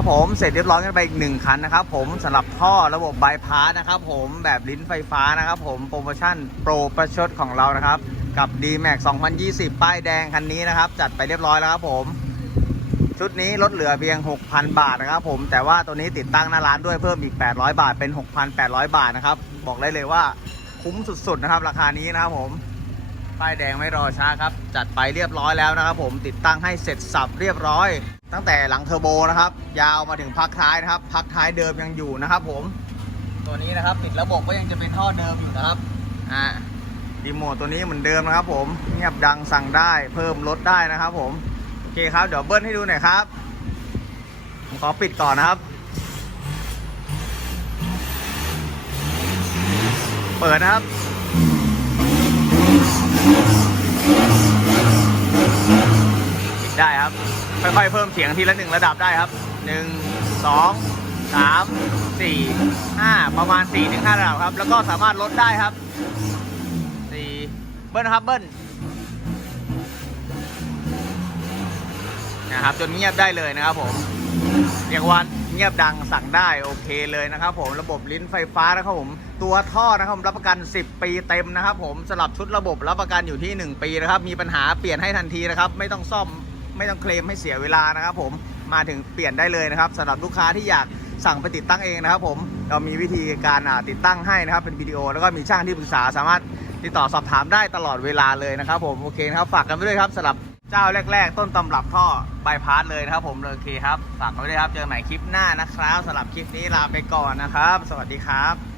ครับผมเสร็จเรียบร้อยกันไปอีกหนึ่งคันนะครับผมสำหรับท่อระบบบายพาสนะครับผมแบบลิ้นไฟฟ้านะครับผมโปรโมชั่นโปรประชดของเรานะครับ กับ d m a x 2020 ป้ายแดงคันนี้นะครับ จัดไปเรียบร้อยแล้วครับผม ชุดนี้ลดเหลือเพียง 6,000 บาทนะครับผมแต่ว่าตัวนี้ติดตั้งหน้าร้านด้วยเพิ่มอีก 800 บาทเป็น 6,800 บาทนะครับ บอกได้เลยว่าคุ้มสุดๆนะครับ ราคานี้นะครับผม ป้ายแดงไม่รอช้าครับ จัดไปเรียบร้อยแล้วนะครับ ผมติดตั้งให้เสร็จสับเรียบร้อย ตั้งแต่หลังเทอร์โบนะครับ ยาวมาถึงพักท้ายนะครับ พักท้ายเดิมยังอยู่นะครับ ผม ตัวนี้นะครับปิดระบบก็ยังจะเป็นท่อเดิมอยู่นะครับอ่ารีโมทตัวนี้เหมือนเดิมนะครับ ผมเงียบดังสั่งได้เพิ่มลดได้นะครับ ผมโอเคครับเดี๋ยวเบิ้ลให้ดูหน่อยครับผมขอปิดก่อนนะครับเปิดนะครับ ได้ครับ ค่อยๆ เพิ่มเสียงทีละหนึ่งระดับได้ครับหนึ่งสองสามสี่ห้าประมาณสี่ถึงห้าระดับครับ แล้วก็สามารถลดได้ครับสี่เบิ้ลครับเบิ้ลนะครับจนเงียบได้เลยนะครับผมเรียกว่า เงียบดังสั่งได้โอเคเลยนะครับผมระบบลิ้นไฟฟ้านะครับผมตัวท่อนะครับผมรับประกัน 10 ปีเต็มนะครับผมสลับชุดระบบรับประกันอยู่ที่ 1 ปีนะครับมีปัญหาเปลี่ยนให้ทันทีนะครับไม่ต้องซ่อมไม่ต้องเคลมให้เสียเวลานะครับผมมาถึงเปลี่ยนได้เลยนะครับสำหรับลูกค้าที่อยากสั่งไปติดตั้งเองนะครับผมเรามีวิธีการติดตั้งให้นะครับเป็นวิดีโอ แล้วก็มีช่างที่ปรึกษาสามารถติดต่อสอบถามได้ตลอดเวลาเลยนะครับผมโอเคนะครับฝากกันไว้ด้วยครับสำหรับ เจ้าแรก ๆ ต้นตำรับท่อบายพาสเลยนะครับผมโอเคครับ ฝากไว้ด้วยครับ เจอกันใหม่คลิปหน้านะครับสำหรับคลิปนี้ลาไปก่อนนะครับ สวัสดีครับ